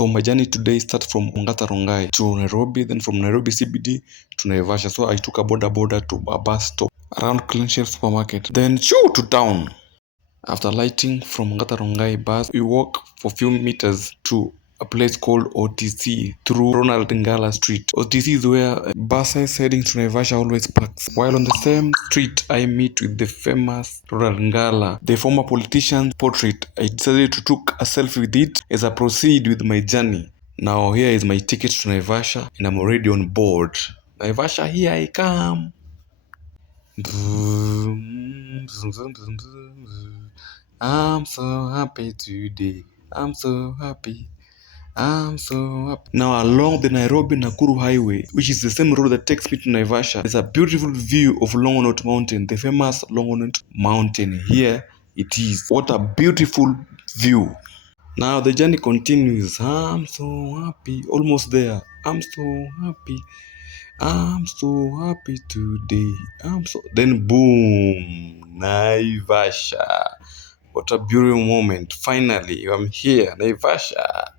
So my journey today starts from Ongata Rongai to Nairobi, then from Nairobi CBD to Naivasha. So I took a boda to a bus stop around Clean Shelf Supermarket. Then shoo to town. After lighting from Ongata Rongai bus, we walk for few meters to a place called OTC through Ronald Ngala Street. OTC is where buses heading to Naivasha always parks. While on the same street, I meet with the famous Ronald Ngala, the former politician's portrait. I decided to take a selfie with it as I proceed with my journey. Now here is my ticket to Naivasha and I'm already on board. Naivasha, here I come. I'm so happy today. I'm so happy. Now along the Nairobi-Nakuru highway, which is the same road that takes me to Naivasha, there's a beautiful view of Longonot Mountain, the famous Longonot Mountain. Here it is. What a beautiful view. Now the journey continues. I'm so happy. Almost there. I'm so happy. I'm so happy today. Then boom, Naivasha. What a beautiful moment. Finally, I'm here, Naivasha.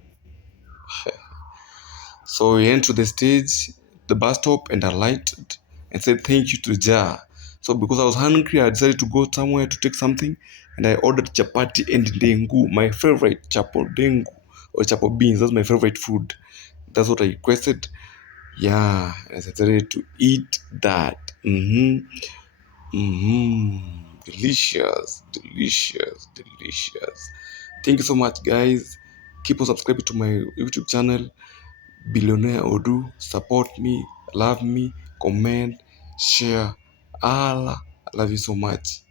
So we went to the stage, the bus stop, and I lighted and said thank you to Jar. So because I was hungry, I decided to go somewhere to take something, and I ordered chapati and dengu, my favorite chapo dengu or chapo beans. That's my favorite food. That's what I requested. Yeah, I decided to eat that. Delicious, delicious, delicious. Thank you so much, guys. Keep on subscribing to my YouTube channel, Billionaire Odu. Support me, love me, comment, share. Allah, I love you so much.